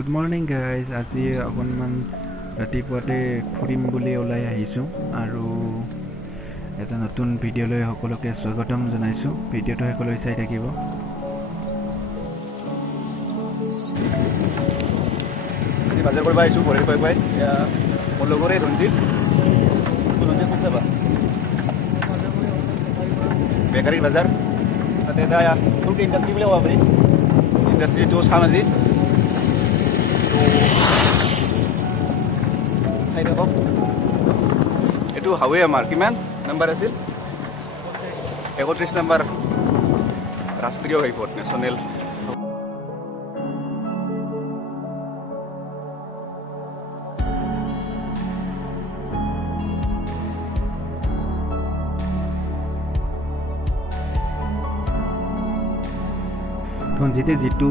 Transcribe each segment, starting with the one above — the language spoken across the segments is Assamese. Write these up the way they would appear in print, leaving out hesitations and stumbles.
Good morning guys. আজি অকণমান ৰাতিপুৱাতে ফুৰিম বুলি ওলাই আহিছোঁ আৰু এটা নতুন ভিডিঅ'লৈ সকলোকে স্বাগতম জনাইছোঁ। ভিডিঅ'টো সকলোৱে চাই থাকিব। আজি বাজাৰ কৰিব আহিছোঁ ভৰি পাই এতিয়া মোৰ লগৰে ৰঞ্জিত ক'ত যাবা বেকাৰীৰ বাজাৰ তাতে এটা ফুলকে ইণ্ডাষ্ট্ৰি বুলি ক'ব পাৰি। ইণ্ডাষ্ট্ৰিটো চাম আজি চাই থাকক। এইটো হাৱে আমাৰ কিমান নাম্বাৰ আছিল 31 নম্বৰ ৰাষ্ট্ৰীয় ঘাইপথ নেশ্যনেল। ৰঞ্জিতে যিটো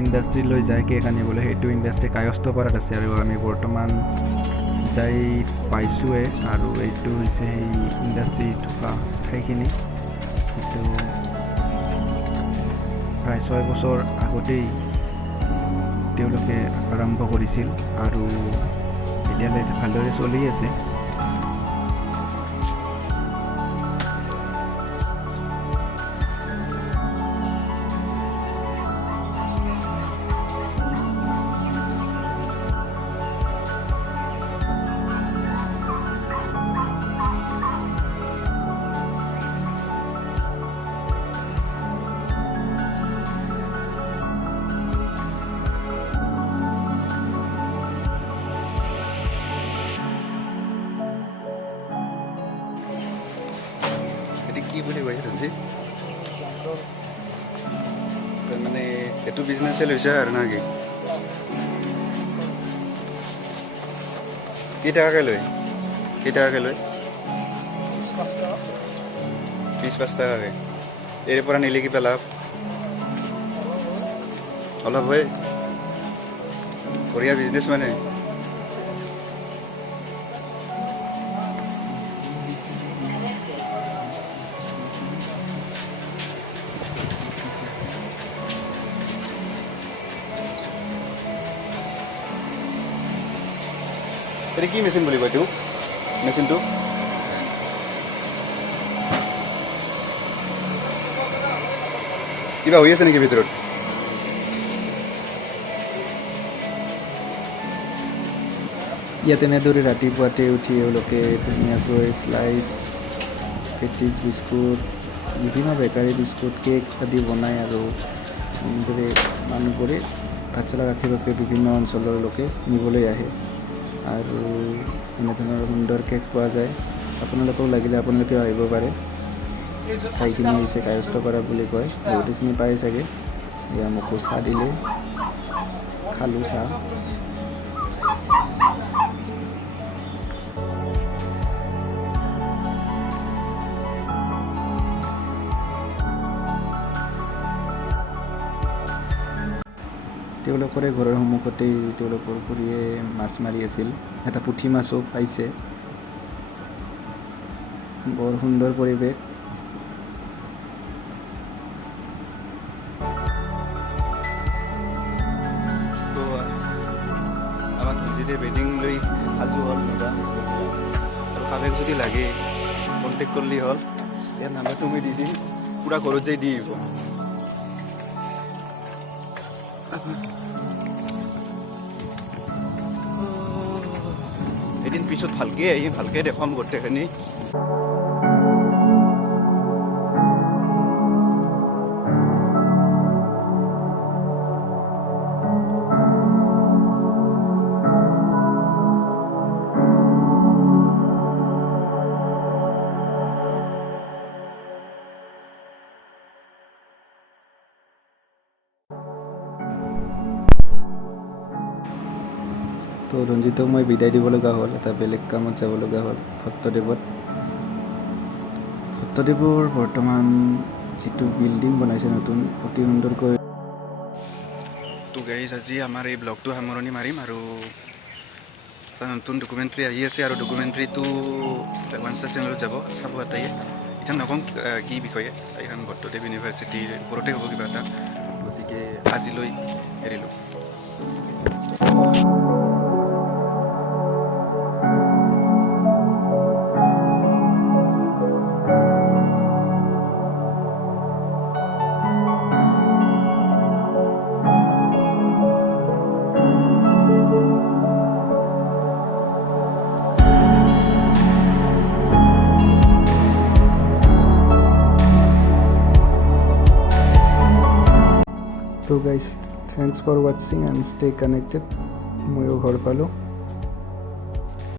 ইণ্ডাষ্ট্ৰীলৈ যায় কেক আনিবলৈ সেইটো ইণ্ডাষ্ট্ৰী কায়স্থপাৰাত আছে আৰু আমি বৰ্তমান যাই পাইছোঁৱে। আৰু এইটো হৈছে সেই ইণ্ডাষ্ট্ৰী থকা ঠাইখিনি। এইটো প্ৰায় 6 বছৰ আগতেই তেওঁলোকে আৰম্ভ কৰিছিল আৰু এতিয়ালৈ ভালদৰে চলি আছে। কি বুলি কৈছে ৰঞ্জিত মানে এইটো বিজনেছে লৈছে আৰু না কি কেইটাকাকৈ লয় 20-5 টাকাকৈ এৰে পৰা নিলে কিবা লাভ অলপ হয়। বঢ়িয়া বিজনেছ মানে এতিয়া কি মেচিন বুলি কয় এইটো মেচিনটো কিবা হৈ আছে নেকি ভিতৰত? ইয়াত এনেদৰে ৰাতিপুৱাতে উঠি এওঁলোকে ধুনীয়াকৈ স্লাইচ, পেটিছ, বিস্কুট, বিভিন্ন বেকাৰী বিস্কুট, কেক আদি বনায় আৰু এনেদৰে মানুহবোৰে ভাতচালা ৰাখিবকে বিভিন্ন অঞ্চলৰ লোকে নিবলৈ আহে আৰু এনেধৰণৰ সুন্দৰ কেক পোৱা যায়। আপোনালোকেও লাগিলে আপোনালোকেও আহিব পাৰে। ঠাইখিনি হৈছে কায়স্থপাৰা বুলি কয়, বহুতে চিনি পায় চাগে। এয়া মোকো চাহ দিলে, খালোঁ চাহ। তেওঁলোকৰে ঘৰৰ সন্মুখতেই তেওঁলোকৰ খুৰীয়ে মাছ মাৰি আছিল। এটা পুঠি মাছো পাইছে। বৰ সুন্দৰ পৰিৱেশ। তো আমাক ৰঞ্জিতে বেডিং লৈ সাজু হ'ল নিবা আৰু কাগজ যদি লাগে কণ্টেক্ট কৰিলেই হ'ল। ইয়াৰ নাম্বাৰটো মই দি দিম, পূৰা ঘৰত যাই দি আহিব। এদিন পিছত ভালকৈ আহি ভালকৈ দেখাম গোটেইখিনি। তো ৰঞ্জিতক মই বিদায় দিব লগা হ'ল, এটা বেলেগ কামত যাব লগা হ'ল ভট্টদেৱৰ বৰ্তমান যিটো বিল্ডিং বনাইছে নতুন, অতি সুন্দৰকৈ। তো গাইজ আজি আমাৰ এই ব্লগটো সামৰণি মাৰিম আৰু এটা নতুন ডকুমেণ্টাৰী আহি আছে আৰু ডকুমেণ্টাৰীটো ওৱানষ্টাৰ চেনেলত যাব, চাব এটাই। এতিয়া নকওঁ কি বিষয়ে, এইখন ভট্টদেৱ ইউনিভাৰ্চিটিৰ ওপৰতে হ'ব কিবা এটা। গতিকে আজিলৈ এৰিলোঁ। তো গাইজ থেংকছ ফৰ ৱাচিং এণ্ড ষ্টে কানেক্টেড। ময়ো ঘৰ পালোঁ।